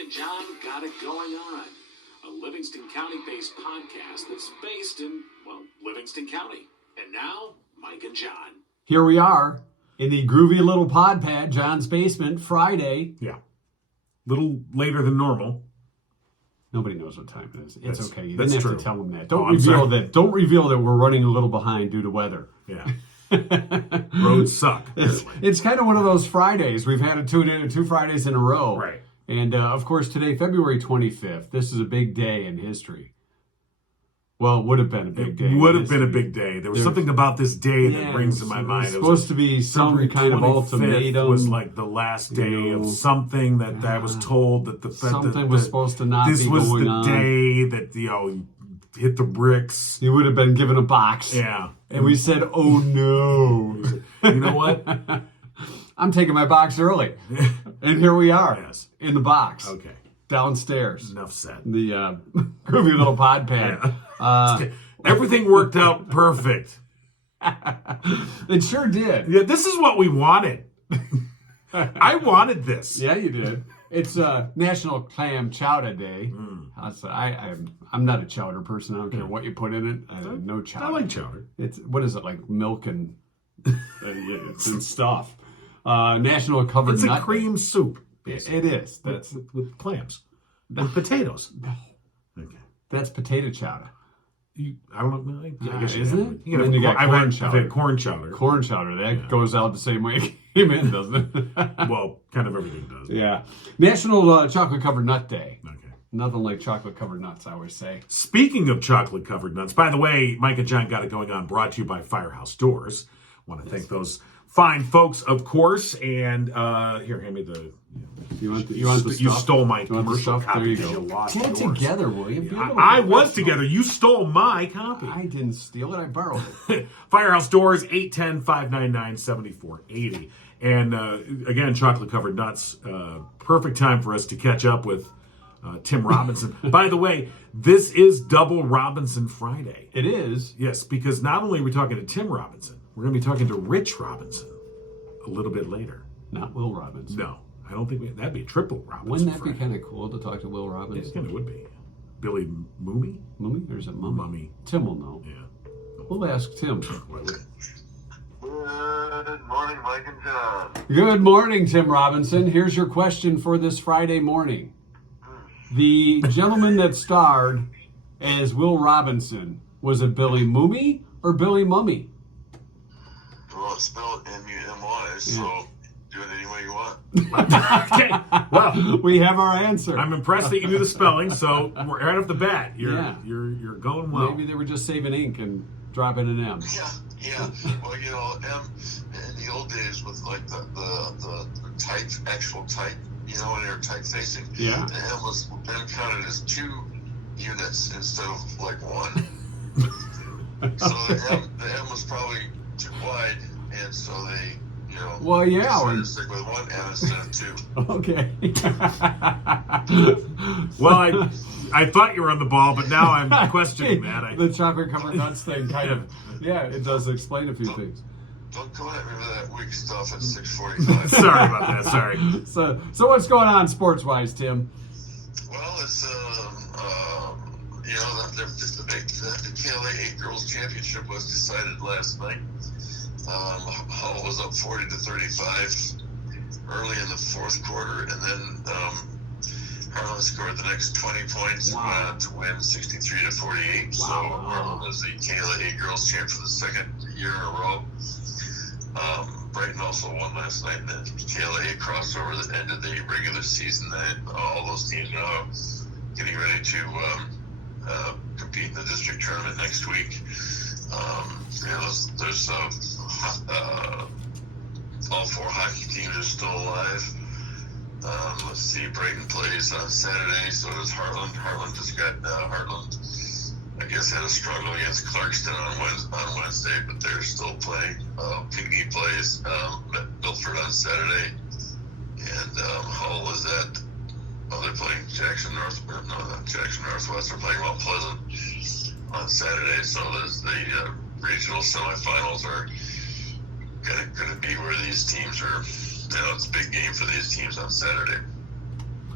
and John got it going on. A Livingston County-based podcast that's based in, well, Livingston County. And now, Mike and John. Here we are in the groovy little pod pad, John's basement, Friday. Yeah. Little later than normal. Nobody knows what time it is. It's okay. You that's didn't have true. to tell them that. Don't I'm reveal that we're running a little behind due to weather. Yeah. Roads suck. It's kind of one of those Fridays. We've had it two Fridays in a row. Right. And, of course, today, February 25th, this is a big day in history. Well, it would have been a big day. It would have been a big day. There was something about this day that rings to my mind. It was supposed to be some kind of ultimatum. It was like the last day of something that I was told that something was supposed to not be going on. This was the day that, hit the bricks. You would have been given a box. Yeah. And we said, oh, no. You know what? I'm taking my box early. And here we are. Yes. In the box. Okay. Downstairs. Enough said. The groovy little pod pad. Yeah. Everything worked out perfect. It sure did. Yeah, this is what we wanted. I wanted this. Yeah, you did. It's National Clam Chowder Day. I'm not a chowder person. I don't care what you put in it. No chowder. I like chowder. What is it, like milk and and stuff. National Covered It's Nut a cream soup. It is. That's with clams and potatoes. Okay. That's potato chowder. I don't know. I guess isn't it? You Then you got corn chowder. I've had corn chowder. Corn chowder. That goes out the same way it came in, doesn't it? Well, kind of everything does. Yeah. National Chocolate Covered Nut Day. Okay. Nothing like chocolate covered nuts, I always say. Speaking of chocolate covered nuts, by the way, Mike and John got it going on, brought to you by Firehouse Doors. Want to thank those fine folks, of course. And here, hand me the. You want the stuff? You stole my stuff? commercial copy. There you because go. lost Get yours. together, will you? I was together. You stole my copy. I didn't steal it. I borrowed it. Firehouse Doors, 810-599-7480. And again, chocolate covered nuts. Perfect time for us to catch up with Tim Robinson. By the way, this is Double Robinson Friday. It is? Yes, because not only are we talking to Tim Robinson, we're going to be talking to Rich Robinson a little bit later. Not Will Robinson. No, I don't think that'd be a triple Robinson. Wouldn't that Friday. be kind of cool to talk to Will Robinson? It kind of would be. Billy Mooney? Mummy? Or is it Mummy? Mummy. Tim will know. Yeah. We'll ask Tim. Good morning, Mike and John. Good morning, Tim Robinson. Here's your question for this Friday morning. The gentleman that starred as Will Robinson, was it Billy Mooney or Billy Mummy? Well, it's spelled M-U-M-Y, so do it any way you want. Okay. Well, We have our answer. I'm impressed that you knew the spelling, so we're right off the bat. You're going well. Maybe they were just saving ink and dropping an M. Yeah. Well, M in the old days with like the type, actual type, when they were type-facing, the M was then counted as 2 units instead of like 1. So the M was probably too wide, and so they, Well, yeah. decided to stick with 1 M instead of 2. Okay. Well, I thought you were on the ball, but now I'm questioning that. The chocolate covered nuts thing kind of, it does explain a few things. Don't come at me with that weak stuff at 6:45. Sorry about that. Sorry. So what's going on sports-wise, Tim? Well, it's the KLA 8 Girls Championship was decided last night. Howell was up 40-35 early in the fourth quarter, and then Harlan scored the next 20 points to win 63-48. So Harlan is the KLA 8 Girls champ for the second year in a row. Brighton also won last night in the KLA crossover that ended the regular season. All those teams now getting ready to compete in the district tournament next week. There's all 4 hockey teams are still alive. Let's see, Brighton plays on Saturday, so does Heartland. Heartland just got Heartland, I guess, had a struggle against Clarkston on Wednesday, but they're still playing. Pinckney plays Milford on Saturday, and Hull is at. Well, they're playing Jackson North. No, not Jackson Northwest. They're playing Mount Pleasant on Saturday. So there's the regional semifinals are going to be where these teams are. It's a big game for these teams on Saturday.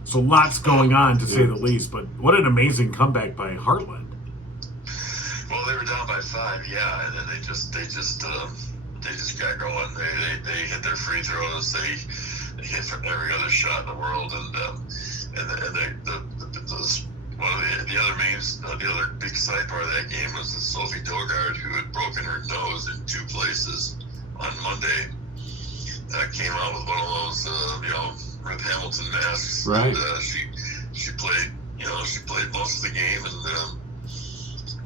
So lots going on, to say the least. But what an amazing comeback by Heartland. Well, they were down by 5, yeah, and then they just got going. They hit their free throws. They hit from every other shot in the world, and the other big sidebar of that game was that Sophie Dogard, who had broken her nose in 2 places on Monday, came out with one of those Rip Hamilton masks. Right. And, she played most of the game, and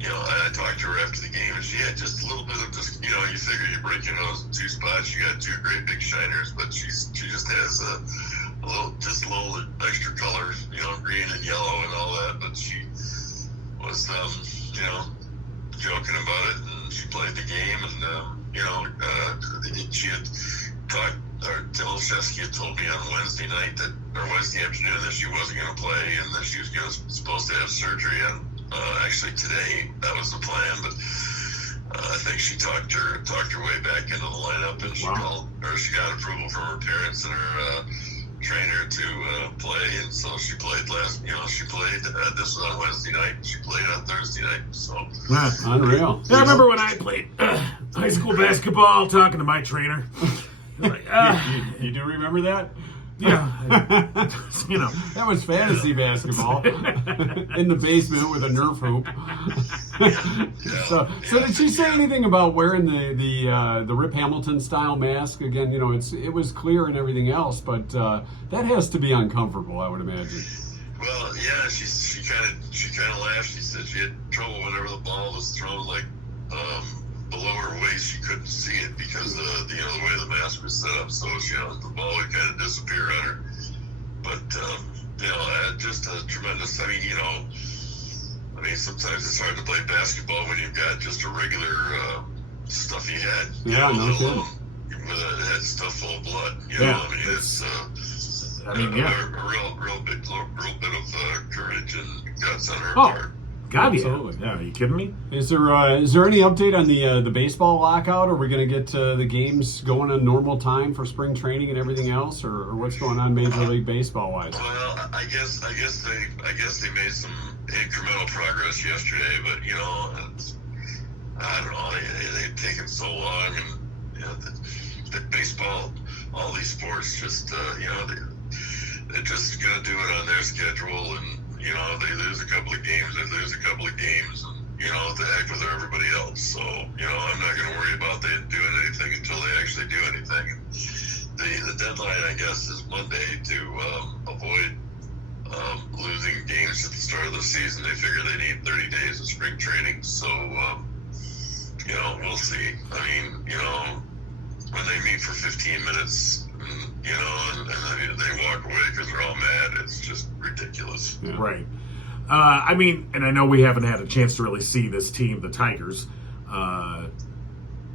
I talked to her after the game, and she had just a little bit of just, you figure you break your nose in 2 spots, you got 2 great big shiners, but she just has a little extra colors, green and yellow and all that, but she was, joking about it, and she played the game, and, she had talked, or Olszewski had told me on Wednesday afternoon that she wasn't going to play, and that she was supposed to have surgery on, actually today. That was the plan, but I think she talked her way back into the lineup, and she got approval from her parents and her trainer to play, and so she played this was on Wednesday night, she played on Thursday night, so. Unreal. Yeah, I remember when I played high school basketball, talking to my trainer. Like, you do remember that? Yeah. That was fantasy basketball in the basement with a Nerf hoop. So did she say anything about wearing the Rip Hamilton style mask? Again, it was clear and everything else, but that has to be uncomfortable, I would imagine. Well, yeah, she kind of laughed. She said she had trouble whenever the ball was thrown below her waist. She couldn't see it because the way the mask was set up, so the ball would kind of disappear on her. But just a tremendous. Sometimes it's hard to play basketball when you've got just a regular stuffy head. Yeah, no kidding. With a head stuffed full of blood. It's a real bit of courage and guts on her part. God, absolutely. Yeah, are you kidding me? Is there any update on the baseball lockout? Are we going to get the games going on normal time for spring training and everything else, or what's going on Major League Baseball wise? Well, I guess they made some incremental progress yesterday, but I don't know. They've taken so long, and the baseball, all these sports, just they're just going to do it on their schedule, and. They lose a couple of games, and the heck with everybody else. So, I'm not going to worry about them doing anything until they actually do anything. The deadline, I guess, is Monday to avoid losing games at the start of the season. They figure they need 30 days of spring training. So, we'll see. When they meet for 15 minutes, and then they walk away because they're all mad. It's just ridiculous. Yeah. Right. And I know we haven't had a chance to really see this team, the Tigers,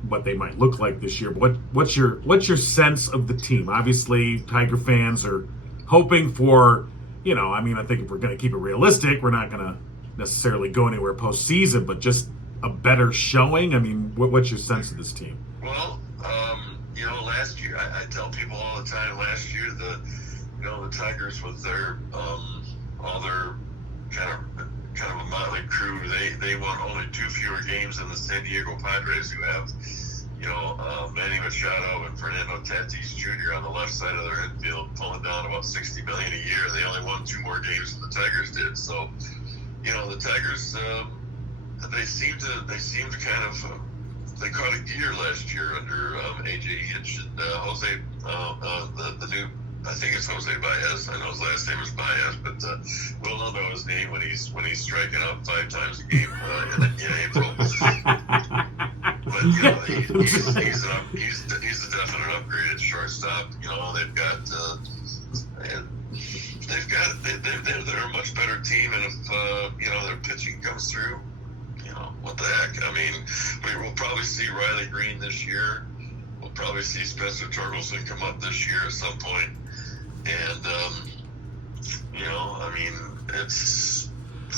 what they might look like this year. But what's your sense of the team? Obviously, Tiger fans are hoping for, I think if we're going to keep it realistic, we're not going to necessarily go anywhere postseason, but just a better showing. What's your sense of this team? Well, last year, I tell people all the time, last year, the Tigers with their, all their kind of a motley crew, they won only 2 fewer games than the San Diego Padres, who have, Manny Machado and Fernando Tatis Jr. on the left side of their infield, pulling down about $60 million a year. They only won 2 more games than the Tigers did. So, the Tigers, they seem to kind of, they caught a gear last year under A.J. Hinch and Jose, the new, I think it's Jose Baez. I know his last name is Baez, but we'll not know his name when he's striking out 5 times a game in April. But he's a definite upgrade at shortstop. They've got they're a much better team, and if their pitching comes through. What the heck? We'll probably see Riley Green this year. We'll probably see Spencer Torkelson come up this year at some point. And, it's...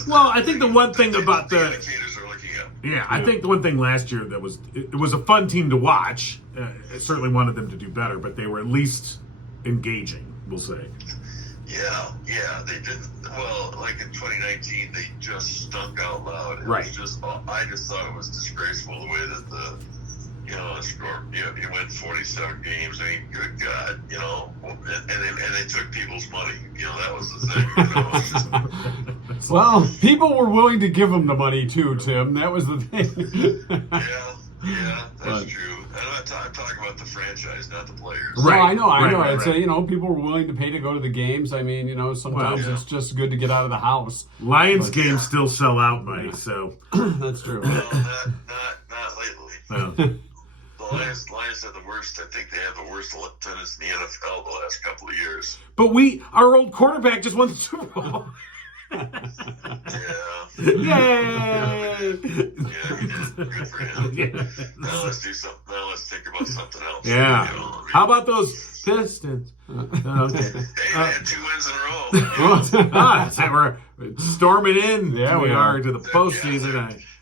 Well, I think the one thing about the indicators are looking up. Yeah, I think the one thing last year that was... It was a fun team to watch. I certainly wanted them to do better, but they were at least engaging, we'll say. Yeah, they didn't. Well, like in 2019, they just stunk out loud. It Right. was just, I just thought it was disgraceful the way that the score. You went 47 games. I mean, good God, and they took people's money. That was the thing. It's just, Well, people were willing to give them the money too, Tim. That was the thing. yeah, that's true. I'm talking about the franchise, not the players. Right. No, I know. Right. It's people were willing to pay to go to the games. I mean, sometimes it's just good to get out of the house. Lions games still sell out, Mike. So That's true. Well, not lately. well, The Lions have the worst. I think they have the worst attendance in the NFL the last couple of years. but our old quarterback just won the Super Bowl. Yeah. Yay! Yeah, he did. Good for him. Yeah. Now let's do something. Now let's think about something else. Yeah. How about those Pistons? Hey, they had 2 wins in a row. We're storming in. Yeah, we are are. to the postseason.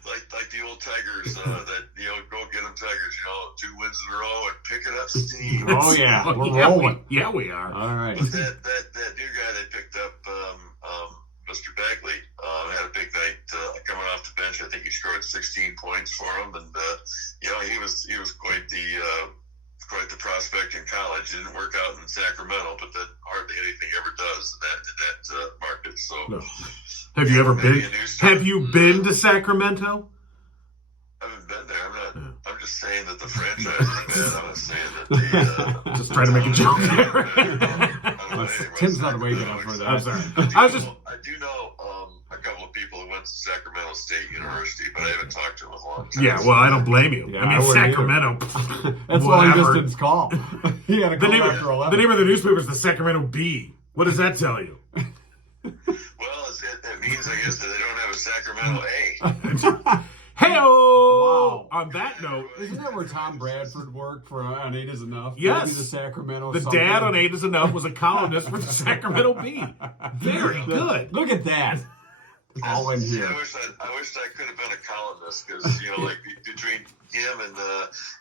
Like the old Tigers, go get them Tigers. 2 wins in a row and pick it up steam. Oh yeah, we're yeah, rolling. we are. All right. But that new guy they picked up, Mr. Bagley, had a big night coming off the bench. I think he scored 16 points for him, and he was quite the prospect in college. It didn't work out in Sacramento, but that hardly anything ever does in that market. So, No. Have you ever been? maybe a new start. Have you been to Sacramento? I haven't been there. I'm just saying that the franchise is bad. I'm not saying that the. Just trying to make a joke there. Tim's not waking up for that. I'm sorry. I do know a couple of people who went to Sacramento State University, but I haven't talked to them in a long time. Yeah, well, I don't blame you. Yeah, I mean, I wouldn't Sacramento. That's long whatever. distance call. He had a The call name, after 11. the name of the newspaper is the Sacramento Bee. What does that tell you? Well, it means, I guess, that they don't have a Sacramento A. Hey-o! Wow. On that note, Isn't that where Tom Bradford worked for on 8 is Enough? Yes. Maybe the Sacramento. the something. dad on 8 is Enough was a columnist for the Sacramento Bee. Very good. Look at that. All in See, here. I wish I could have been a columnist because like between him and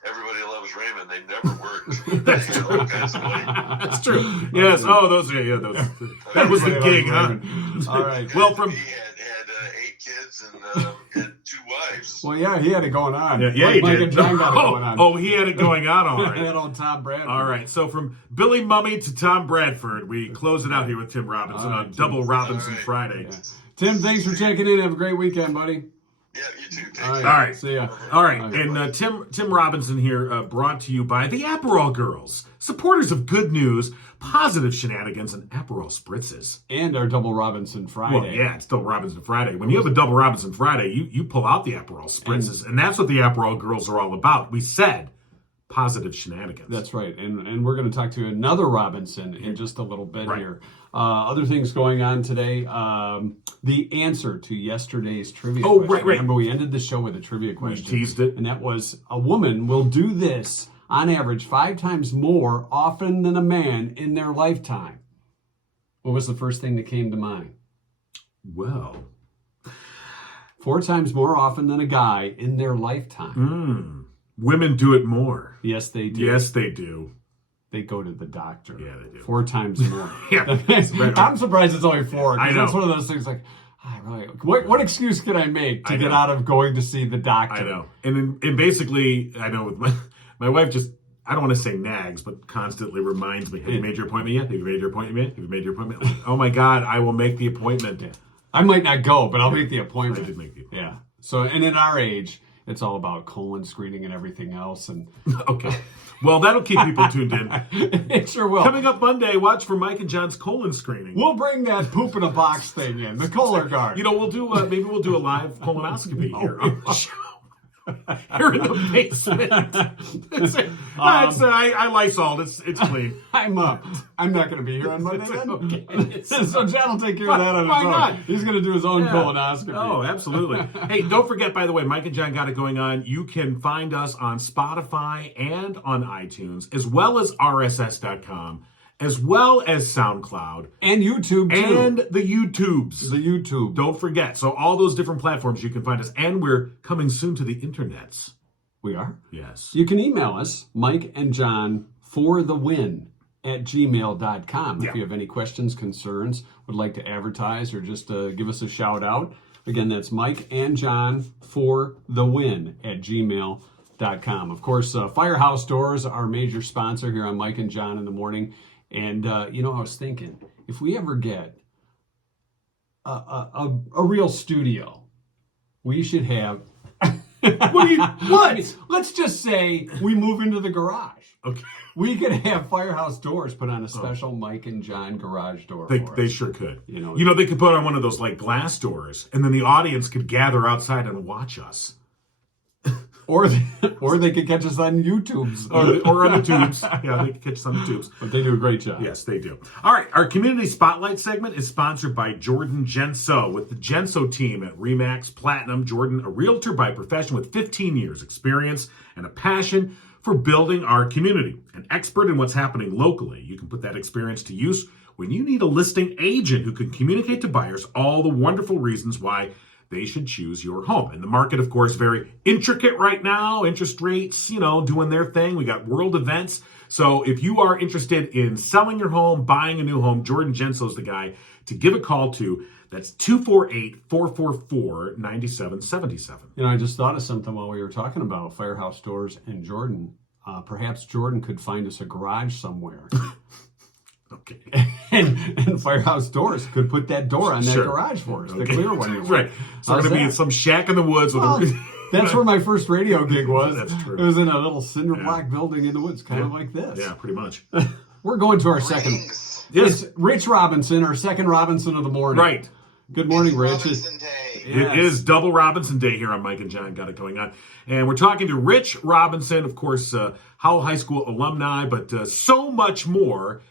Everybody Loves Raymond, they never worked. They had all kinds of money. That's true. Yes. Oh, those. That was the gig, huh? All right. Well, from He had 8 kids and 2 wives. Well, yeah, he had it going on. yeah, Like he Mike did. and John got it going on. Oh, he had it going on. All right. That old Tom Bradford. All right, so from Billy Mummy to Tom Bradford, we close it out here with Tim Robinson All right, on Tim. Double Robinson All right. Friday. Yeah. Tim, thanks for checking in. Have a great weekend, buddy. Yeah, you too. Take All care. right. See ya. All right, and Tim Robinson here, brought to you by the Aperol Girls, supporters of good news, positive shenanigans, and Aperol spritzes. And our Double Robinson Friday. Well, yeah, it's Double Robinson Friday. When you have a Double Robinson Friday, you pull out the Aperol spritzes, and that's what the Aperol Girls are all about. We said positive shenanigans. That's right. And we're going to talk to another Robinson in just a little bit Right. here. Other things going on today. The answer to yesterday's trivia Oh, question. right. Remember, we ended the show with a trivia We question. teased it. And that was, a woman will do this on average 5 times more often than a man in their lifetime. What was the first thing that came to mind? Well, 4 times more often than a guy in their lifetime. women do it more. Yes, they do. Yes, they do. They go to the doctor. Yeah, they do. 4 times more. Yeah. I'm surprised it's only 4. 'cause I know. That's one of those things like, what excuse can I make to I get know. out of going to see the doctor? I know. And basically, I know with my wife just, I don't want to say nags, but constantly reminds me, have you made your appointment yet? Have you made your appointment yet? Have you made your appointment? Like, oh my God, I will make the appointment. Yeah. I might not go, but I'll make the I appointment. did make the appointment. Yeah. So, and in our age, it's all about colon screening and everything else. And Okay. Well, that'll keep people tuned in. it sure will. Coming up Monday, watch for Mike and John's colon screening. We'll bring that poop in a box thing in, the Kohler guard. You know, we'll do maybe we'll do a live colonoscopy here on the show. Here in the basement. I Lysol. It's clean. I'm not going to be here on Monday then. Okay. So John will take care of that on his Why own. not? He's going to do his own Yeah. colonoscopy. Oh, absolutely. Hey, don't forget, by the way, Mike and John got it going on. You can find us on Spotify and on iTunes, as well as RSS.com, as well as SoundCloud. And YouTube, too. And the YouTubes. The YouTube. Don't forget. So all those different platforms you can find us. And we're coming soon to the internets. We are. Yes. You can email us, Mike and John, for the win gmail.com. Yeah. If you have any questions, concerns, would like to advertise, or just give us a shout out. Again, that's Mike and John for the win at gmail.com. Of course, Firehouse Doors, our major sponsor here on Mike and John in the Morning. And, I was thinking, if we ever get a real studio, we should have... What? Let's just say we move into the garage. Okay. We could have Firehouse Doors put on a special Mike and John garage door for us. They sure could. You They could put on one of those like glass doors, and then the audience could gather outside and watch us. Or they could catch us on YouTube's. Or on the tubes. Yeah, they could catch us on the tubes. But they do a great job. Yes, they do. All right, our Community Spotlight segment is sponsored by Jordan Genso. With the Genso team at RE/MAX Platinum, Jordan, a realtor by profession with 15 years experience and a passion for building our community. An expert in what's happening locally. You can put that experience to use when you need a listing agent who can communicate to buyers all the wonderful reasons why they should choose your home. And the market, of course, very intricate right now. Interest rates, doing their thing. We got world events. So if you are interested in selling your home, buying a new home, Jordan Genso is the guy to give a call to. That's 248-444-9777. I just thought of something while we were talking about Firehouse Doors and Jordan. Perhaps Jordan could find us a garage somewhere. Okay. And Firehouse Doors could put that door on that garage for us, the clear one. Right. So we're going to be in some shack in the woods. That's where my first radio gig was. That's true. It was in a little cinder block building in the woods, kind of like this. Yeah, pretty much. We're going to our second. Yes. It's Rich Robinson, our second Robinson of the morning. Right. Good morning, Rich. Robinson Day. It is double Robinson Day here on Mike and John. Got it going on. And we're talking to Rich Robinson, of course, Howell High School alumni, but so much more.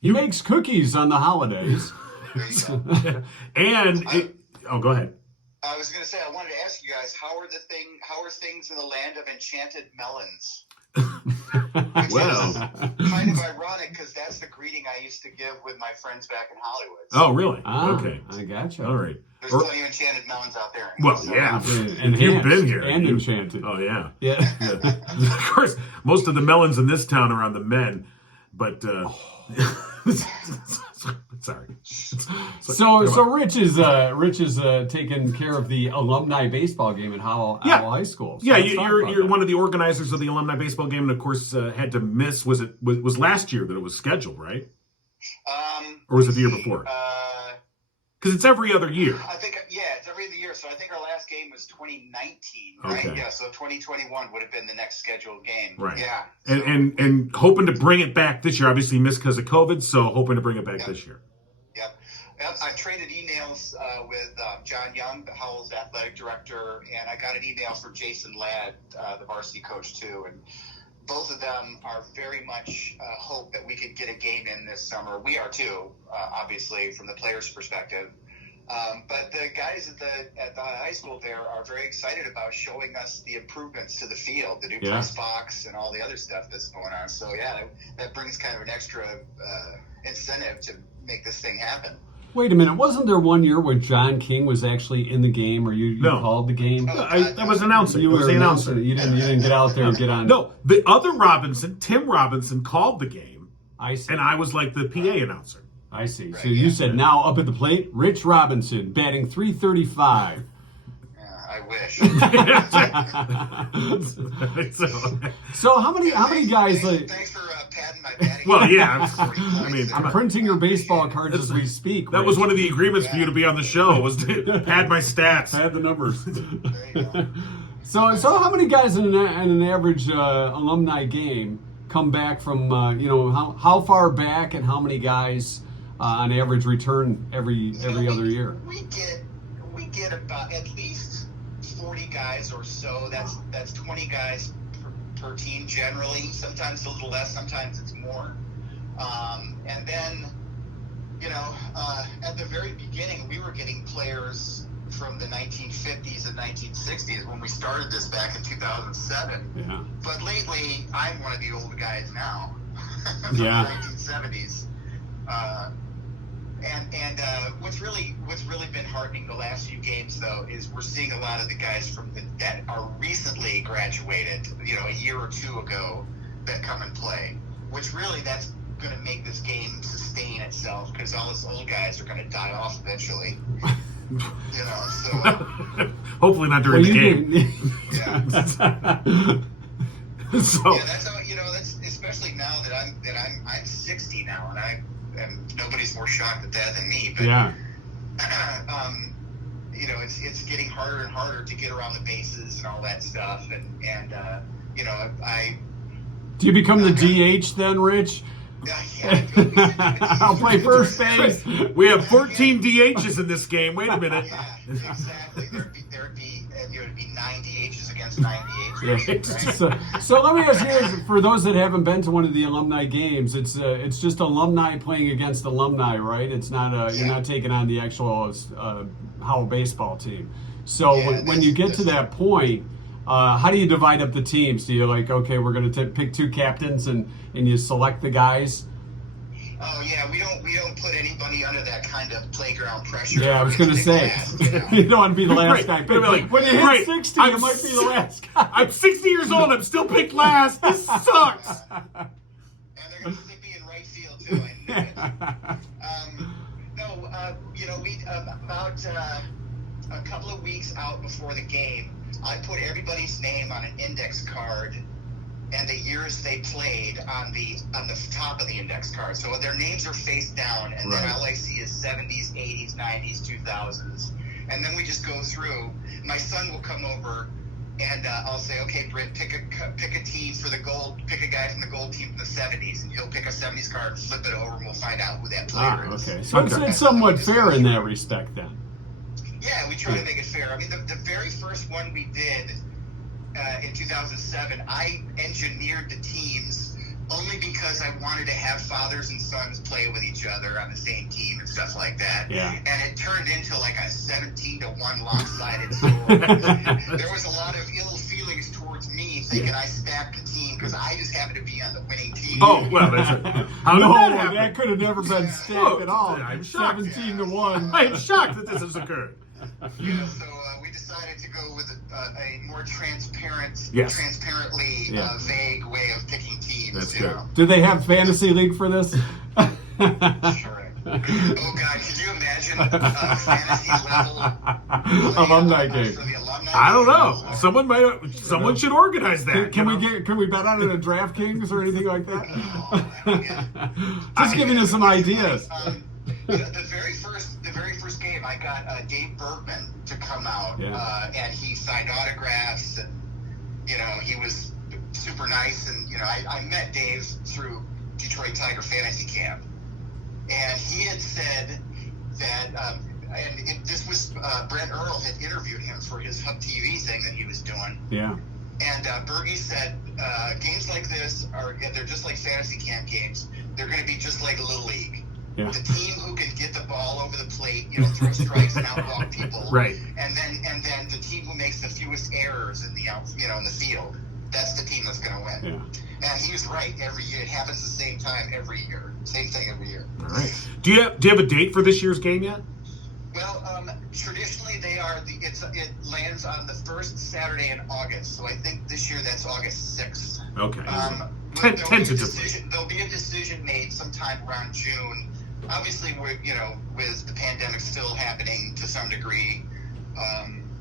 He makes cookies on the holidays. There you go. Go ahead. I was going to say, I wanted to ask you guys, how are things in the land of enchanted melons? Well, kind of ironic because that's the greeting I used to give with my friends back in Hollywood. Oh, really? Okay. I gotcha. All right. There's plenty of enchanted melons out there. Well, yeah. And you've been here. And enchanted. Oh, yeah. Yeah. Of course, most of the melons in this town are on the men, but... Sorry. So Rich is taking care of the alumni baseball game at Howell High School. So you're one of the organizers of the alumni baseball game, and of course had to miss. Was last year that it was scheduled, right? Or was it the year before? Because it's every other year. I think it's every other year. So I think our last game was 2019, right? Okay. Yeah. So 2021 would have been the next scheduled game. Right. Yeah. And hoping to bring it back this year. Obviously missed because of COVID, so hoping to bring it back this year. Yep. I traded emails with John Young, Howell's athletic director, and I got an email from Jason Ladd, the varsity coach, too. And both of them are very much hope that we could get a game in this summer. We are, too, obviously, from the players' perspective. But the guys at the high school there are very excited about showing us the improvements to the field, the new press box and all the other stuff that's going on. So, that brings kind of an extra incentive to make this thing happen. Wait a minute, wasn't there one year when John King was actually in the game, or you called the game? I was announcing. You were the announcer. You didn't get out there and get on. No, the other Robinson, Tim Robinson, called the game. I see. And I was like the PA announcer. I see. Right, So you said now up at the plate, Rich Robinson, batting .335. I wish. So how many guys? Thanks for patting my batting. Well, yeah. I'm printing your baseball cards as we speak. That was one of the agreements for you to be on the show, was to pad my stats. I had the numbers. There you go. So how many guys in an average alumni game come back from? How far back, and how many guys on average return every other year? We get about at least 40 guys or so. That's 20 guys per team generally. Sometimes a little less, sometimes it's more. And then, at the very beginning, we were getting players from the 1950s and 1960s when we started this back in 2007. Yeah. But lately, I'm one of the old guys now. From Yeah. the 1970s. And what's really been heartening the last few games, though, is we're seeing a lot of the guys that are recently graduated, a year or two ago, that come and play, which really that's going to make this game sustain itself because all these old guys are going to die off eventually. So hopefully not during the game. yeah. So yeah, that's how that's especially now that I'm 60 now, and nobody's more shocked at that than me. But Yeah. It's getting harder and harder to get around the bases and all that stuff, and I. Do you become the DH then, Rich? I'll play first base. We have 14 DHs in this game. Wait a minute. Yeah, exactly. There'd be 9 DHs against 9 DHs. Right? So let me ask you, for those that haven't been to one of the alumni games, it's just alumni playing against alumni, right? It's not you're not taking on the actual Howell baseball team. So when you get to that point, how do you divide up the teams? Do you okay, we're going to pick 2 captains and you select the guys? Oh yeah, we don't put anybody under that kind of playground pressure. Yeah, I was going to say, you don't want to be the last guy. Right. When you hit 60, you might be the last guy. I'm 60 years old. I'm still picked last. This sucks. And they're going to stick me in right field too. We about a couple of weeks out before the game, I put everybody's name on an index card and the years they played on the top of the index card. So their names are face down, and then all I see is 70s, 80s, 90s, 2000s. And then we just go through. My son will come over, and I'll say, okay, Britt, pick a team for the gold, pick a guy from the gold team from the 70s, and he'll pick a 70s card, flip it over, and we'll find out who that player is. Okay. So it's somewhat fair in that respect then. Yeah, we try to make it fair. I mean, the very first one we did in 2007, I engineered the teams only because I wanted to have fathers and sons play with each other on the same team and stuff like that. Yeah. And it turned into like a 17-1 lopsided score. There was a lot of ill feelings towards me thinking I stacked the team because I just happened to be on the winning team. Oh, well, that's how did that happen? That could have never been stacked at all. I'm shocked. 17-1. I am shocked that this has occurred. Yeah, so we decided to go with a more transparently vague way of picking teams. That's good. Do they have fantasy league for this? Sure. Oh God, could you imagine a fantasy level alumni game? For the alumni I don't know. Someone should organize that. Can we bet on it at DraftKings or anything like that? Just giving us some ideas. The very first game, I got Dave Bergman to come out, and he signed autographs, and he was super nice. And I met Dave through Detroit Tiger Fantasy Camp, and he had said that, this was Brent Earl had interviewed him for his Hub TV thing that he was doing. Yeah. And Bergie said, games like this they're just like fantasy camp games. They're going to be just like Little League. Yeah. The team who can get the ball over the plate, throw strikes and outwalk people, right? And then the team who makes the fewest errors in the in the field, that's the team that's going to win. Yeah. And he was right every year. It happens the same time every year. Same thing every year. All right. Do you have a date for this year's game yet? Well, traditionally it lands on the first Saturday in August. So I think this year that's August 6th. Okay. Tentatively. There'll be a decision made sometime around June. Obviously, with the pandemic still happening to some degree,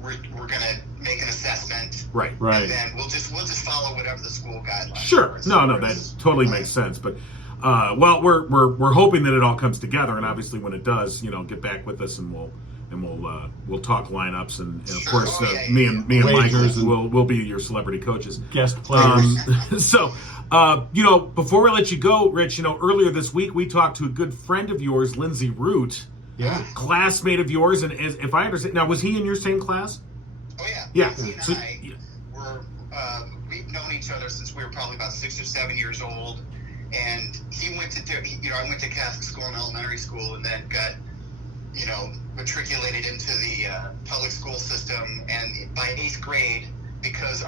we're going to make an assessment. Right. And then we'll just follow whatever the school guidelines. Sure. No, that totally makes sense. But we're hoping that it all comes together, and obviously when it does, get back with us, and we'll talk lineups, and of course me and Michael will be your celebrity coaches, guest players. So. Before we let you go, Rich, earlier this week we talked to a good friend of yours, Lindsay Root, classmate of yours, and if I understand, now was he in your same class? Oh yeah. Yeah. Lindsay and we've known each other since we were probably about 6 or 7 years old, and he went to I went to Catholic school and elementary school, and then got matriculated into the public school system, and by 8th grade, because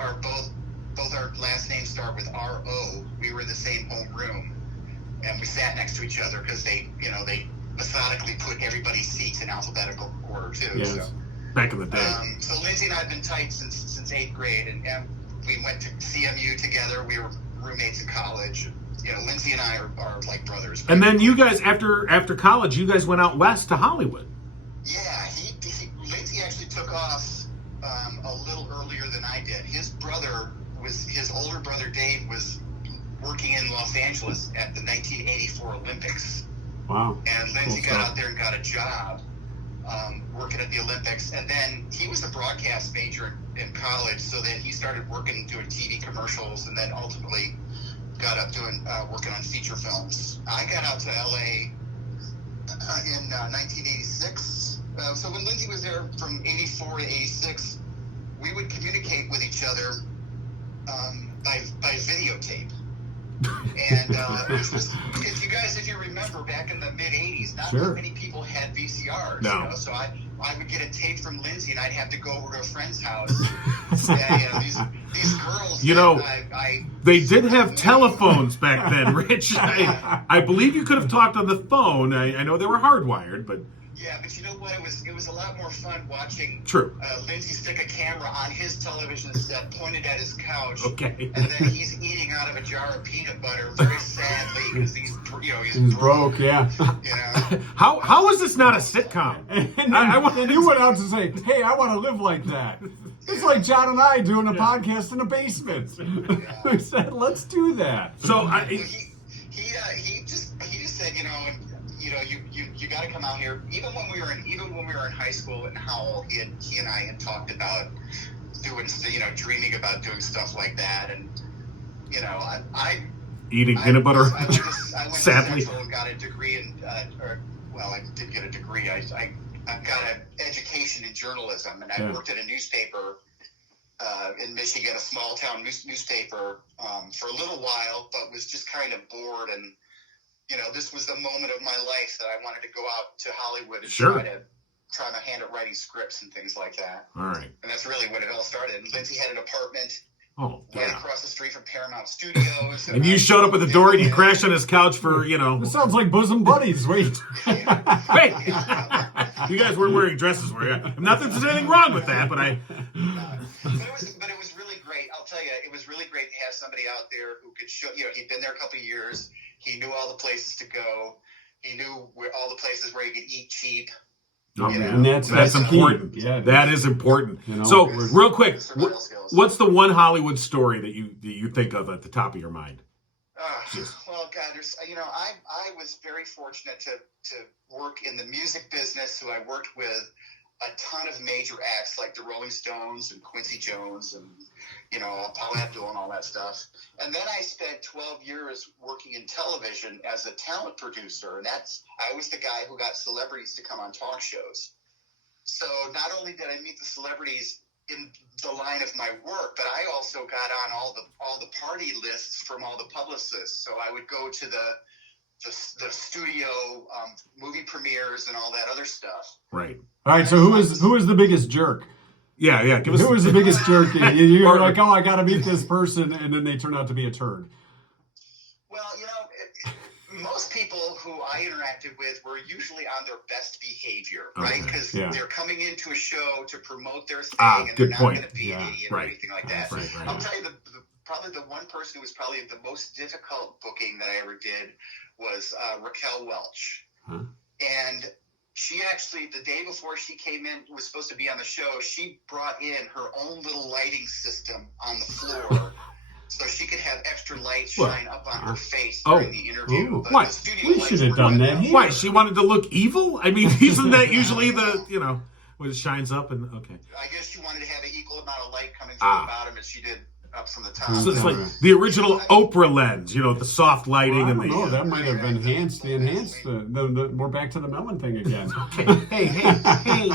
both our last names start with R.O. We were in the same homeroom, and we sat next to each other because they methodically put everybody's seats in alphabetical order too. Yes. So, back in the day. So Lindsay and I have been tight since 8th grade, and we went to CMU together. We were roommates in college. Lindsay and I are like brothers. And then you guys, after college, you guys went out west to Hollywood. Yeah, Lindsay actually took off a little earlier than I did. His older brother Dave was working in Los Angeles at the 1984 Olympics. Wow. And Lindsay got out there and got a job working at the Olympics. And then he was a broadcast major in college, so then he started doing TV commercials, and then ultimately got up working on feature films. I got out to LA in 1986. So when Lindsay was there from 84 to 86, we would communicate with each other by videotape. And if you remember, back in the mid 80s, not Sure. that many people had VCRs. No. So I would get a tape from Lindsay, and I'd have to go over to a friend's house. These girls. They did have telephones back then, Rich. I believe you could have talked on the phone. I know they were hardwired, but. Yeah, but you know what? It was a lot more fun watching True. Lindsay stick a camera on his television set pointed at his couch. Okay. And then he's eating out of a jar of peanut butter very sadly because he's broke. Yeah. How is this not a sitcom? And you went out to say, "Hey, I want to live like that." It's like John and I doing a podcast in a basement. We said, "Let's do that." So he just said, you got to come out here. Even when we were in high school in Howell, he and I had talked about doing, dreaming about doing stuff like that. And I eating peanut butter. I went Sadly, to Central and got a degree I did get a degree. I got an education in journalism, and I worked at a newspaper in Michigan, a small town newspaper, for a little while, but was just kind of bored. And this was the moment of my life that I wanted to go out to Hollywood and try my hand at writing scripts and things like that. All right. And that's really when it all started. And Lindsay had an apartment right across the street from Paramount Studios. And you showed up at the door and you crashed on his couch for, This sounds like bosom buddies. Wait. Wait. You guys weren't wearing dresses, were you? Not that there's anything wrong with that, but But it was really great. I'll tell you, it was really great to have somebody out there who could show, he'd been there a couple of years. He knew all the places to go. He knew all the places where you could eat cheap. And that's important. Yeah, that is important. So, real quick, what's the one Hollywood story that you think of at the top of your mind? Well, God, I was very fortunate to work in the music business. Who I worked with a ton of major acts like the Rolling Stones and Quincy Jones and Paul Abdul and all that stuff. And then I spent 12 years working in television as a talent producer, and I was the guy who got celebrities to come on talk shows. So not only did I meet the celebrities in the line of my work, but I also got on all the party lists from all the publicists. So I would go to the studio movie premieres and all that other stuff. Right. All right. So who is the biggest jerk? Yeah. Who was the biggest jerk? You're like, I got to meet this person, and then they turn out to be a turd. Well, most people who I interacted with were usually on their best behavior, right? Because they're coming into a show to promote their thing, and they're not going to be an idiot or anything like that. Right. I'll tell you, probably the one person who was probably the most difficult booking that I ever did was Raquel Welch. Huh? And she actually, the day before she came in, was supposed to be on the show, she brought in her own little lighting system on the floor so she could have extra light shine up on her face during the interview. Ooh, what? We should have done that here. Why? She wanted to look evil? I mean, isn't that usually when it shines up and okay? I guess she wanted to have an equal amount of light coming through the bottom as she did up from the top. So it's like the original Oprah lens, the soft lighting and the. that might have enhanced the more back to the melon thing again. Okay. Hey.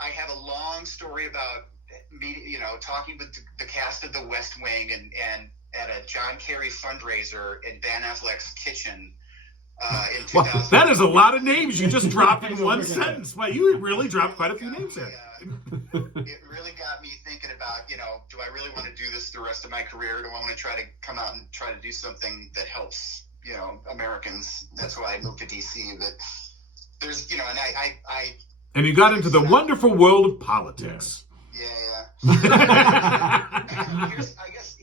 I have a long story about me, talking with the cast of The West Wing and at a John Kerry fundraiser in Ben Affleck's kitchen in 2000. Well, that is a lot of names you just dropped in one sentence. Well, you really dropped quite a few names there. It really got me thinking about, do I really want to do this the rest of my career? Do I want to try to come out and try to do something that helps, Americans? That's why I moved to D.C. But there's, and I and you got into the wonderful world of politics. Yeah. I guess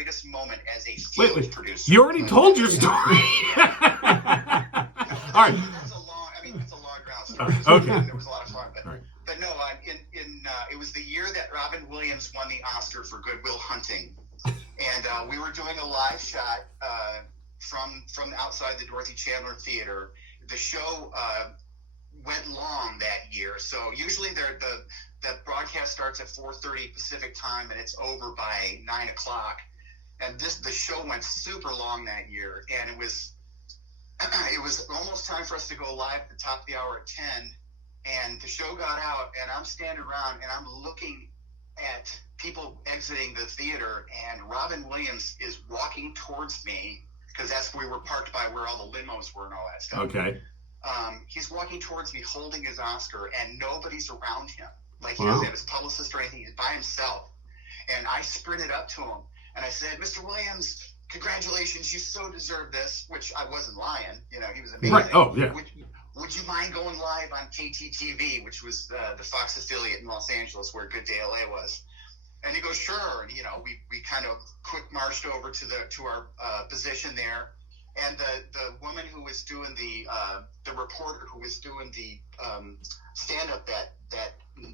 greatest moment as a field producer. You already told your story. All right. It's a long ground story. Okay. It was a lot of fun, but no, it was the year that Robin Williams won the Oscar for Good Will Hunting, and we were doing a live shot from outside the Dorothy Chandler Theater. The show went long that year, so usually the broadcast starts at 4:30 Pacific time and it's over by 9 o'clock. And the show went super long that year, and it was almost time for us to go live at the top of the hour at 10. And the show got out, and I'm standing around and I'm looking at people exiting the theater, and Robin Williams is walking towards me, because we were parked by where all the limos were and all that stuff. Okay. He's walking towards me holding his Oscar, and nobody's around him. Like, he doesn't have his publicist or anything. He's by himself. And I sprinted up to him, and I said, Mr. Williams, congratulations, you so deserve this, which I wasn't lying. You know, he was amazing. Right. Oh, yeah. Would you mind going live on KTTV, which was the Fox affiliate in Los Angeles where Good Day LA was? And he goes, sure. And, you know, we kind of quick marched over to our position there. And the woman who was doing the reporter who was doing the stand-up that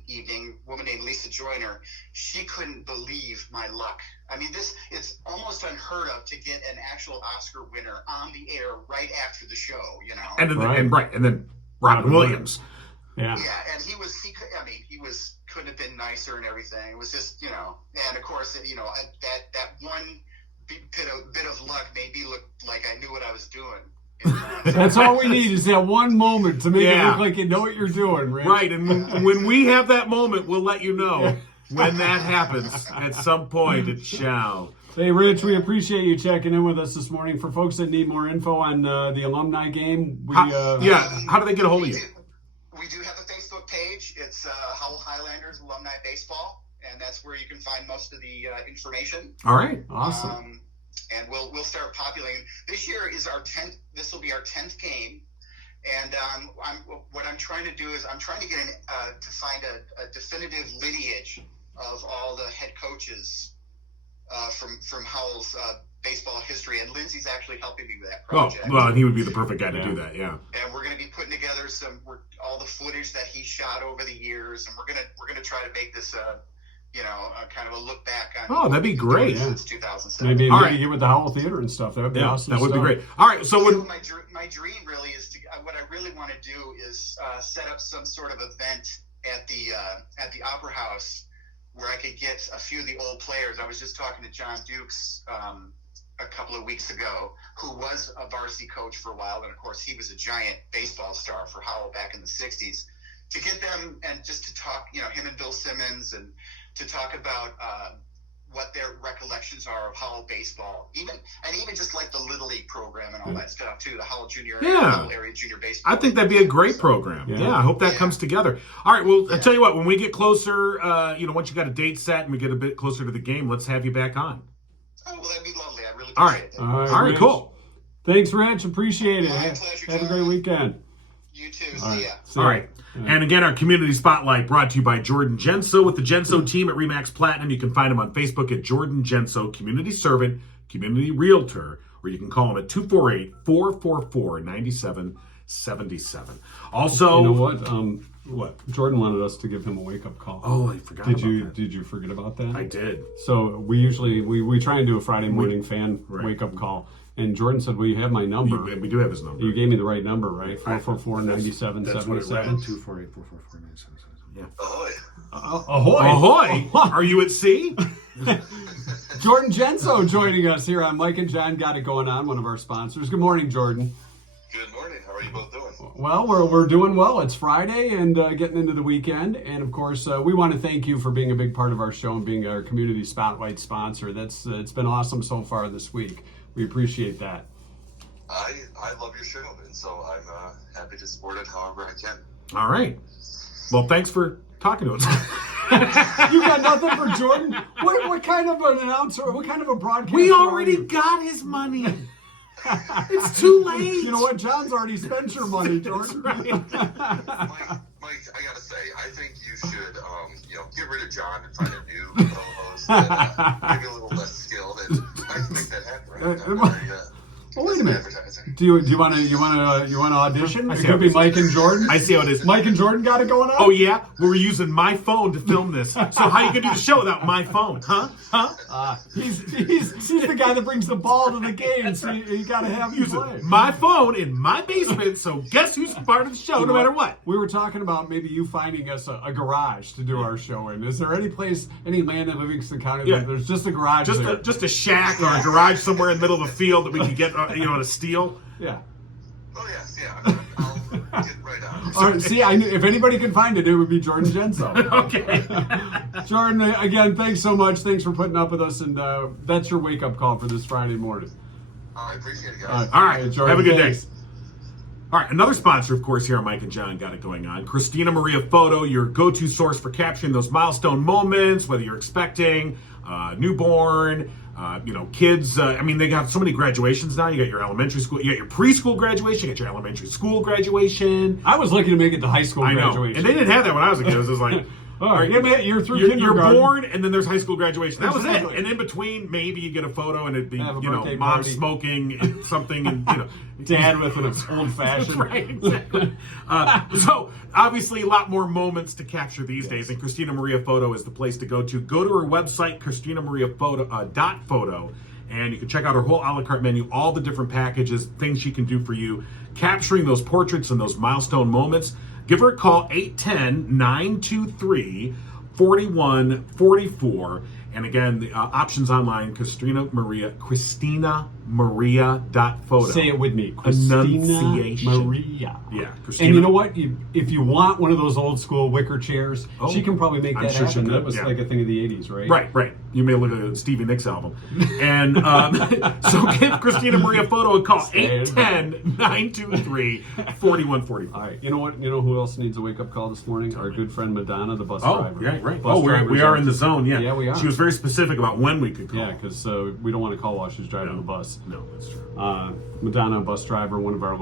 evening, a woman named Lisa Joyner, she couldn't believe my luck. I mean, it's almost unheard of to get an actual Oscar winner on the air right after the show, you know. And then Robin Williams. Yeah, and he couldn't have been nicer and everything. It was just, you know, and of course, you know, that one bit of luck made me look like I knew what I was doing. That's all we need, is that one moment to make it look like you know what you're doing, Rich. Right, and when we have that moment, we'll let you know when that happens. At some point, it shall. Hey, Rich, we appreciate you checking in with us this morning. For folks that need more info on the alumni game, how do they get a hold of you? We do have a Facebook page. It's Howell Highlanders Alumni Baseball, and that's where you can find most of the information. All right, awesome. And we'll start populating. This year is our 10th. This will be our 10th game, and I'm trying to do is I'm trying to get to find a definitive lineage of all the head coaches from Howell's baseball history, and Lindsay's actually helping me with that project. Oh, well, he would be the perfect guy to do that. Yeah. And we're going to be putting together all the footage that he shot over the years, and we're gonna try to make this kind of a look back on. Oh, that'd be great. Since 2007. Maybe get with the Howell Theater and stuff. That would be awesome. That would be great. All right, so my dream really is what I really want to do is set up some sort of event at the Opera House where I could get a few of the old players. I was just talking to John Dukes a couple of weeks ago, who was a varsity coach for a while, and of course he was a giant baseball star for Howell back in the 60s. To get them and just to talk, you know, him and Bill Simmons, and to talk about what their recollections are of Howell baseball, even just like the Little League program and all that stuff too, the Howell Howell area junior baseball. I think that'd be a great program. Yeah, I hope that comes together. All right, well, I'll tell you what, when we get closer, once you got a date set and we get a bit closer to the game, let's have you back on. Oh, well, that'd be lovely. I really appreciate it. All right, cool. Thanks, Rich. Appreciate it. My pleasure, Have a great weekend. You too. See ya. All right. And again, our community spotlight brought to you by Jordan Genso with the Genso team at Remax Platinum. You can find him on Facebook at Jordan Genso, community servant, community realtor, or you can call him at 248-444-9777. Also, you know what? What? Jordan wanted us to give him a wake-up call. Oh, I forgot about that. Did you forget about that? I did. So we usually we try and do a Friday morning fan wake-up call. And Jordan said, well, you have my number. We do have his number. You gave me the right number, right? 444-9777. That's what it read. 248-444-9777. Yeah. Ahoy. Ahoy. Ahoy. Are you at sea? Jordan Genso joining us here on Mike and John Got It Going On, one of our sponsors. Good morning, Jordan. Good morning. How are you both doing? Well, we're doing well. It's Friday and getting into the weekend. And, of course, we want to thank you for being a big part of our show and being our community spotlight sponsor. It's been awesome so far this week. We appreciate that. I love your show, and so I'm happy to support it however I can. All right. Well, thanks for talking to us. You got nothing for Jordan? What kind of an announcer? What kind of a broadcaster? We already got his money. It's too late. You know what? John's already spent your money, Jordan. Mike, I gotta say, I think you should, get rid of John and find a new co-host that maybe a little less skilled and Oh, wait a minute. Advertising. Do you want to audition? It could be Mike and Jordan. I see how it is. Mike and Jordan got it going on. Oh yeah, we're using my phone to film this. So how you gonna do the show without my phone, huh? He's the guy that brings the ball to the game, so you got to have him Using play. my phone in my basement. So guess who's part of the show, no matter what. We were talking about maybe you finding us a garage to do our show in. Is there any place, any land in Livingston County that there's just a garage there? Just a shack or a garage somewhere in the middle of the field that we can get to steal. Yeah. Oh yes, yeah. I'll get right on it. All right, see, I knew, if anybody could find it, it would be Jordan Genso. Okay. Jordan, again, thanks so much. Thanks for putting up with us, and that's your wake-up call for this Friday morning. I appreciate it, guys. All right. Jordan, Have a good thanks. day. All right, another sponsor, of course, here on Mike and John Got It Going On. Christina Maria Photo, your go-to source for capturing those milestone moments, whether you're expecting, newborn, kids. They got so many graduations now. You got your elementary school, you got your preschool graduation, you got your elementary school graduation. I was lucky to make it to high school graduation. And they didn't have that when I was a kid. It was just like, all right, you're through you're kindergarten. born, and then there's high school graduation. That was Exactly. it. And in between, maybe you get a photo, and it'd be Have a birthday mom party. smoking and something, and Dad with an old fashioned. Right, exactly. So obviously, a lot more moments to capture these days, and Christina Maria Photo is the place to go to. Go to her website, ChristinaMariaPhoto.photo, and you can check out her whole a la carte menu, all the different packages, things she can do for you, capturing those portraits and those milestone moments. Give her a call, 810-923-4144. And again, the options online, ChristinaMaria.photo. Say it with me. Christina Enunciation. Maria. Yeah, Christina. And you know what? If you want one of those old school wicker chairs, she can probably make I'm that sure she happen. could, That was yeah. like a thing of the 80s, right? Right. You may look at a Stevie Nicks album. And so give Christina Maria Photo a call, 810-923-4144. All right. You know what? You know who else needs a wake-up call this morning? Our good friend Madonna, the bus driver. Yeah, right. Bus We drivers are in the zone, yeah. Yeah, we are. She was very specific about when we could call. Yeah, because we don't want to call while she's driving the bus. No, that's true. Madonna, bus driver, one of our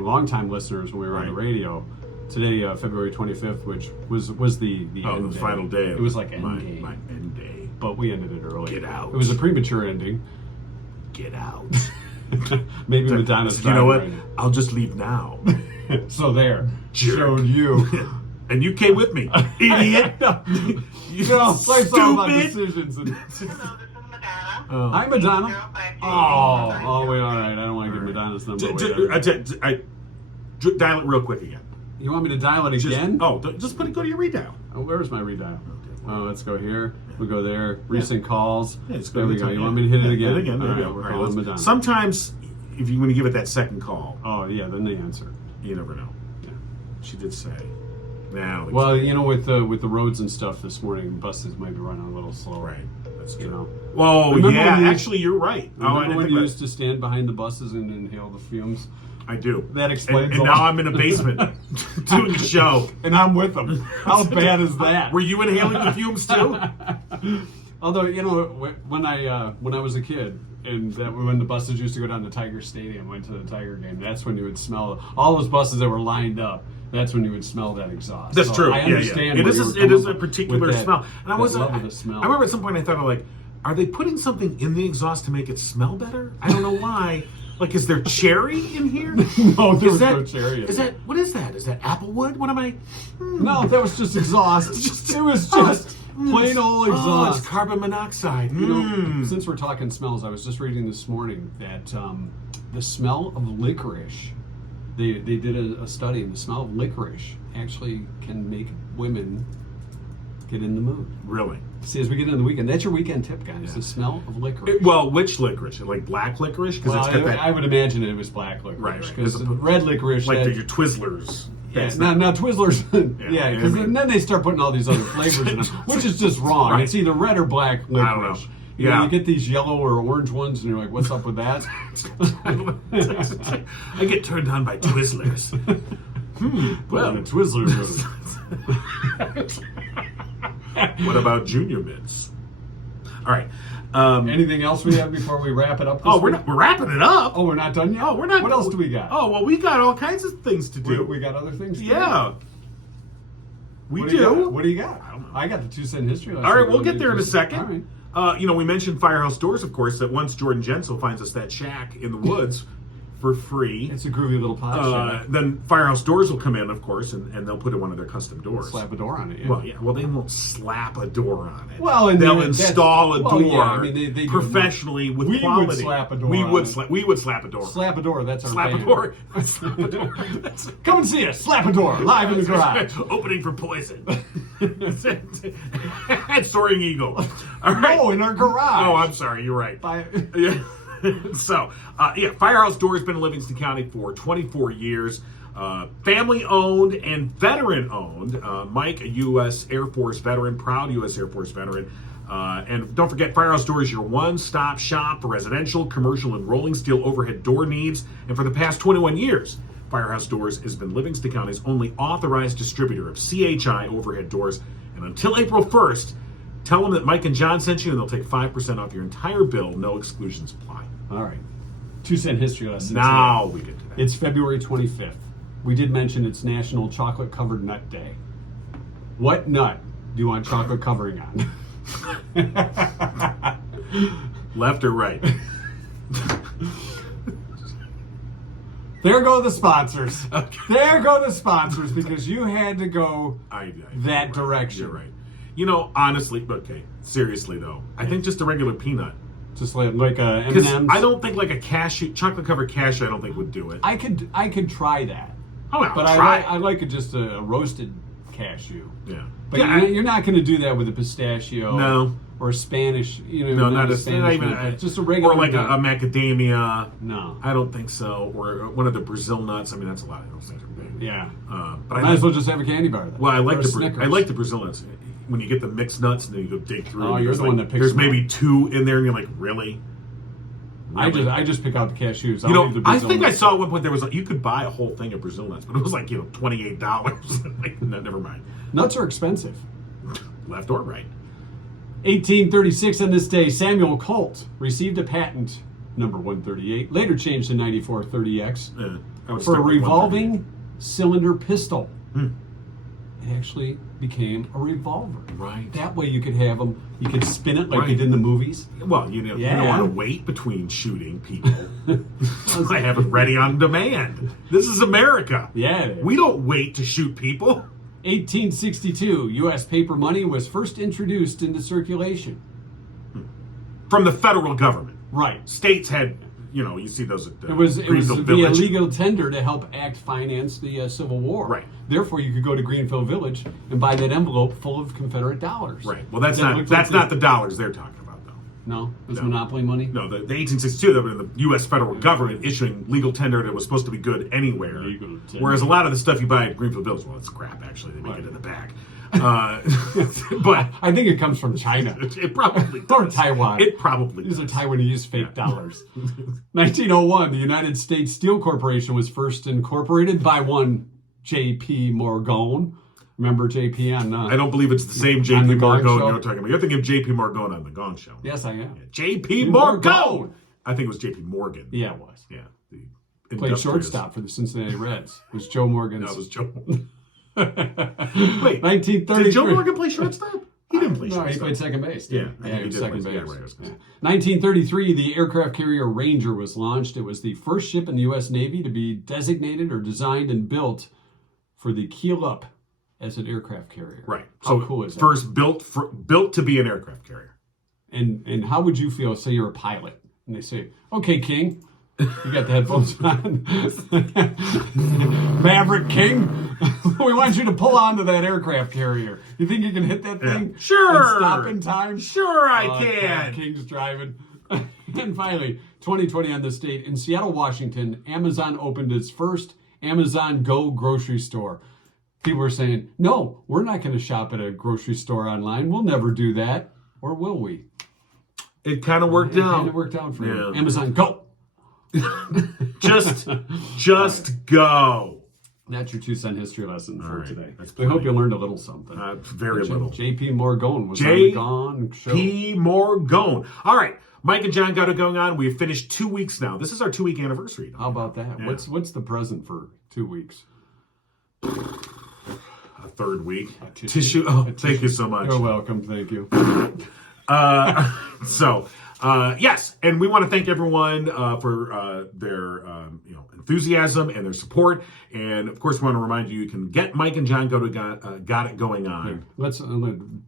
longtime listeners when we were on the radio. Today, February 25th, which was the end the day. final day. It was like end game. My end day. But we ended it early. Get out. It was a premature ending. Get out. Maybe Madonna's You know what? driving I'll just leave now. right. So there. Jerk. Showed you. And you came with me, idiot. You know, life's all about Stupid. Hello, decisions. this is Madonna. Hi, Madonna. 058. Oh, wait, all right. I don't want to give Madonna's number away. Dial it real quick again. You want me to dial it again? Just go to your redial. Oh, where's my redial? Oh, let's go here. We'll go there. Recent calls. Yeah, just There we to go. the You top. want me to hit it again? Hit it again. There All you right, go. we're All right, calling let's- Madonna. Sometimes, if you want to give it that second call, Oh, yeah, then they answer. you never know. Yeah. She did say. Nah, Well, you know, with the roads and stuff this morning, buses might be running a little slow. right. That's true. You know. Oh, Remember yeah. when you- Actually, you're right. I Remember didn't when think you about used to stand behind the buses and inhale the fumes? I do. That explains And a now lot. I'm in a basement doing a show. And I'm with them. How bad is that? Were you inhaling the fumes too? Although, you know, when I was a kid, and when the buses used to go down to Tiger Stadium, went to the Tiger game, that's when you would smell all those buses that were lined up. That's when you would smell that exhaust. That's So true. I understand. It where is. you were It coming is a from particular with that- smell. And I that wasn't. love of the smell. I remember at some point I thought, like, are they putting something in the exhaust to make it smell better? I don't know why. Like, is there cherry in here? No, there Is was that, no cherry. Is that what is that? Is that applewood? What am I? No, that was just exhaust. It was just plain old Oh, exhaust. it's carbon monoxide. You know, since we're talking smells, I was just reading this morning that the smell of licorice, they did a study, and the smell of licorice actually can make women get in the mood. Really? See, as we get into the weekend, that's your weekend tip, guys. The smell of licorice. Well, which licorice? Like black licorice? Because Well, it's got that. I would imagine it was black licorice. Right, Because 'cause red licorice, like that- your Twizzlers. yeah, That's now not- Twizzlers, Yeah, because I mean- then they start putting all these other flavors in them, which is just wrong. Right. It's either red or black licorice. I don't know. You know, Yeah. you get these yellow or orange ones, and you're like, "What's up with that?" I get turned on by Twizzlers. Well, the Twizzlers. What about Junior Mints? All right. Anything else we have before we wrap it up? This We're week? wrapping it up. Oh, we're not done yet. Oh, we're not. What else do we got? Oh, well, we got all kinds of things to do. we got other things. To Yeah. do? We What do. you got? What do you got? I don't know. I got the 2 cent history. All right, we'll get there in a second. All right. We mentioned Firehouse Doors, of course, that once Jordan Gensel finds us that shack in the woods for free. It's a groovy little pot shack. Then Firehouse Doors will come in, of course, and they'll put in one of their custom doors. Slap a door on it, yeah. Well, yeah. Well, they won't slap a door on it. Well, and they'll install a door yeah, I mean, they professionally with we quality. Would slap a door we on would it. we would slap a door. Slap a door, that's our Slap band. a door. Slap a door. Come and see us. Slap a door, live in the garage. Opening for Poison. Soaring Eagle. All right. No, in our garage. Oh, I'm sorry. You're right. Yeah. So, Firehouse Door has been in Livingston County for 24 years. Family owned and veteran owned. Mike, a U.S. Air Force veteran, proud U.S. Air Force veteran. And don't forget, Firehouse Door is your one-stop shop for residential, commercial, and rolling steel overhead door needs. And for the past 21 years, Firehouse Doors has been Livingston County's only authorized distributor of CHI overhead doors. And until April 1st, tell them that Mike and John sent you, and they'll take 5% off your entire bill. No exclusions apply. All right. 2 cent history lesson. Now we get to that. It's February 25th. We did mention it's National Chocolate Covered Nut Day. What nut do you want chocolate covering on? Left or right? There go the sponsors. Okay. There go the sponsors, because you had to go that direction. You're right. Honestly, okay, seriously though, I think just a regular peanut. Just like M&M's. Because I don't think like a cashew, chocolate covered cashew, I don't think would do it. I could try that. Oh, well, but I like it just a roasted cashew. Yeah. But you're not going to do that with a pistachio. No. Or a Spanish, No, not even just a regular. Or like a macadamia. No. I don't think so. Or one of the Brazil nuts. I mean, that's a lot of those things are big. Yeah. But Might as well just have a candy bar then. Well, I like Snickers. the Brazil nuts. When you get the mixed nuts and then you go dig through. Oh, you're the one that picks There's them maybe up. 2 in there, and you're like, really? I just pick out the cashews. I think I saw at one point there was you could buy a whole thing of Brazil nuts, but it was like $28. Like, no, never mind. Nuts are expensive. Left or right. 1836 on this day, Samuel Colt received a patent, number 138, later changed to 9430X, for a revolving cylinder pistol. It actually became a revolver. Right. That way you could have them, you could spin it like they did in the movies. Well, you don't want to wait between shooting people. I have it ready on demand. This is America. Yeah. We don't wait to shoot people. 1862, U.S. paper money was first introduced into circulation. From the federal government. Right. States had, you see those at It was Greenfield via Village. legal tender to help ACT finance the Civil War. Right. Therefore, you could go to Greenfield Village and buy that envelope full of Confederate dollars. Right. Well, that's not the dollars they're talking about, though. No? It was Monopoly money? No, the 1862, that was the U.S. federal government issuing legal tender that was supposed to be good anywhere. Legal tender. Whereas a lot of the stuff you buy at Greenfield Village, well, it's crap, actually. They make it in the back. But I think it comes from China. It probably does. Or Taiwan. It probably These does. are Taiwanese fake dollars. 1901, the United States Steel Corporation was first incorporated by one J.P. Morgan. Remember J.P. on... I don't believe it's the same on J.P. the Gong Morgan Show? you're talking about. You're thinking of J.P. Morgan on the Gong Show. Yes, I am. J.P. Morgan! I think it was J.P. Morgan. Yeah, it was. Yeah. Played shortstop for the Cincinnati Reds. It was Joe Morgan's... No, it was Joe. Wait, 1933. did Joe Morgan play shortstop? He didn't play shortstop. No, he played second base. Yeah, he was second base. Yeah, right, I was gonna say. 1933, the aircraft carrier Ranger was launched. It was the first ship in the U.S. Navy to be designated or designed and built for the keel up as an aircraft carrier. Right. How cool is that? First built to be an aircraft carrier. And how would you feel, say you're a pilot, and they say, okay, King, you got the headphones on. Maverick King, we want you to pull onto that aircraft carrier. You think you can hit that thing? Yeah. Sure. And stop in time? Sure I can. King's driving. And finally, 2020 on this date, in Seattle, Washington, Amazon opened its first Amazon Go grocery store. People were saying, no, we're not going to shop at a grocery store online. We'll never do that. Or will we? It kind of worked out. It kind of worked out for you. Amazon Go. just go. That's your 2 cent history lesson for right. today. That's We hope you learned a little something. Very little. J.P. Morgan was on the Gone Show. J.P. Morgan. All right. Mike and John got it going on. We've finished 2 weeks now. This is our 2-week anniversary. How about that? Yeah. What's the present for 2 weeks? A third week. Tissue. Oh, thank you so much. You're welcome. Thank you. Yes, and we want to thank everyone for their enthusiasm and their support. And of course, we want to remind you can get Mike and John got it going on. Here, let's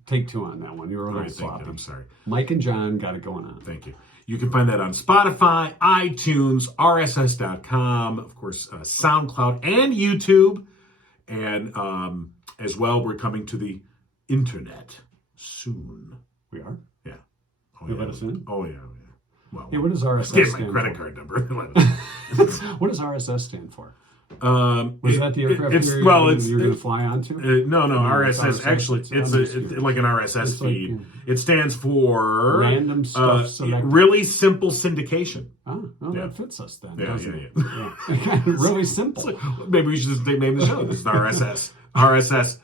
take two on that one. You were a little sloppy. I'm sorry. Mike and John got it going on. Thank you. You can find that on Spotify, iTunes, RSS.com, of course, SoundCloud, and YouTube. And as well, we're coming to the internet soon. We are? Yeah. You let us in? Oh, yeah. Well, hey, what does RSS get stand my credit for? card number. What does RSS stand for? Was that the aircraft you're going to fly onto? No, RSS. Actually, it's like an RSS feed. Like, it stands for Random Stuff Selected. Really Simple Syndication. That fits us then. Yeah. Really simple. Maybe we should just name the show. This is RSS. RSS.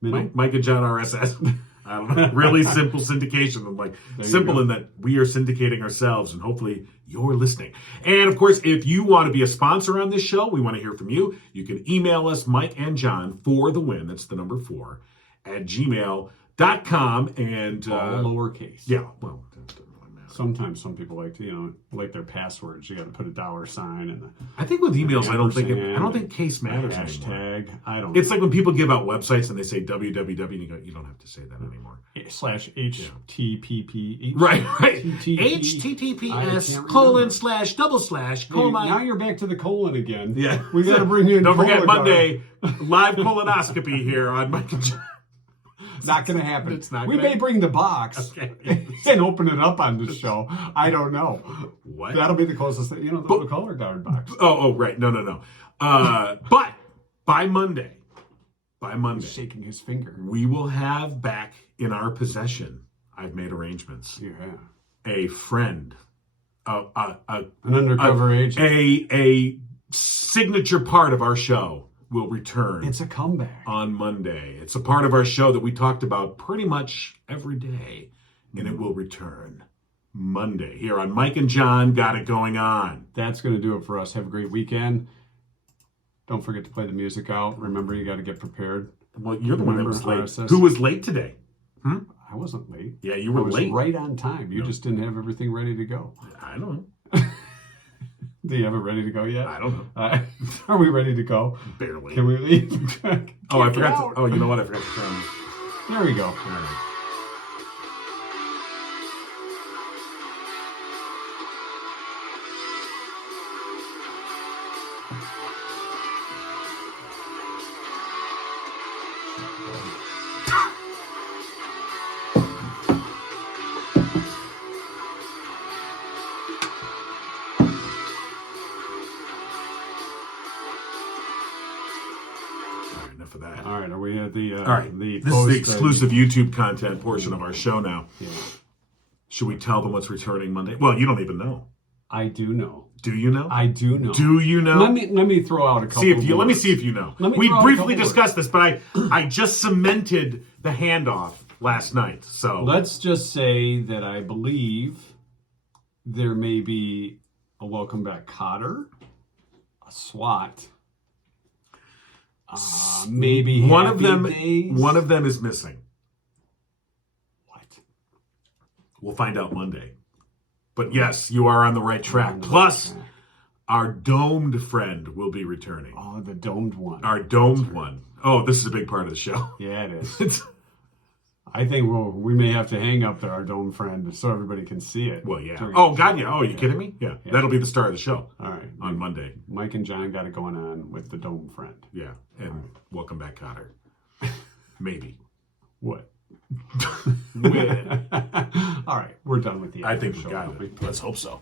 Mike and John RSS. I don't know. Really Simple Syndication. I'm like, simple in that we are syndicating ourselves, and hopefully you're listening. And of course, if you want to be a sponsor on this show, we want to hear from you. You can email us, Mike and John, for the win. That's the number 4 at gmail.com. And all lowercase. Yeah. Well, that doesn't really matter. Sometimes some people like to, like their passwords. You got to put a $sign and I think with emails, I don't think case matters hashtag. Anymore. I don't. It's like when people give out websites and they say www, and you go, you don't have to say that anymore. /HTTP. Right. HTTPS:// Now you're back to the colon again. Yeah. We got to bring in. Don't forget Monday live colonoscopy here on Mike and John. Not going to happen. It's not. We may bring the box and open it up on this show. I don't know. What? That'll be the closest thing. The color guard box. Oh, right. No. But by Monday, He's shaking his finger. we will have back in our possession. I've made arrangements. Yeah. A friend, An undercover agent. a signature part of our show will return. It's a comeback on Monday. It's a part of our show that we talked about pretty much every day, and it will return Monday here on Mike and John Got It Going On. That's going to do it for us. Have a great weekend. Don't forget to play the music out. Remember, you got to get prepared. Well, you're the one that was late. RSS. Who was late today? I wasn't late. Yeah, you were I was late. right on time. You just didn't have everything ready to go. I don't know. Do you have it ready to go yet? I don't know. Are we ready to go? Barely. Can we leave? I forgot to. Oh, you know what? I forgot to turn. There we go. All right. Enough of that. All right, are we at the All right, the this is the exclusive YouTube content portion of our show now. Yeah. Should we tell them what's returning Monday? Well, you don't even know. I do know. Do you know? I do know. Do you know? Let me throw out a couple. Let me see if you know. We briefly discussed this, but I just cemented the handoff last night. So let's just say that I believe there may be a welcome back Cotter, a SWAT. Maybe one of them. Days. One of them is missing. What? We'll find out Monday. But yes, you are on the right track. Plus, our domed friend will be returning. Oh, the domed one. Our domed one. Oh, this is a big part of the show. Yeah, it is. I think we may have to hang up our domed friend so everybody can see it. Well, yeah. Oh, God, yeah. Oh, are you kidding me? Yeah. That'll be the start of the show. All right. On Monday. Mike and John got it going on with the domed friend. Yeah. And welcome back, Cotter. Maybe. What? All right. We're done with the I think we show, got it. Let's hope so.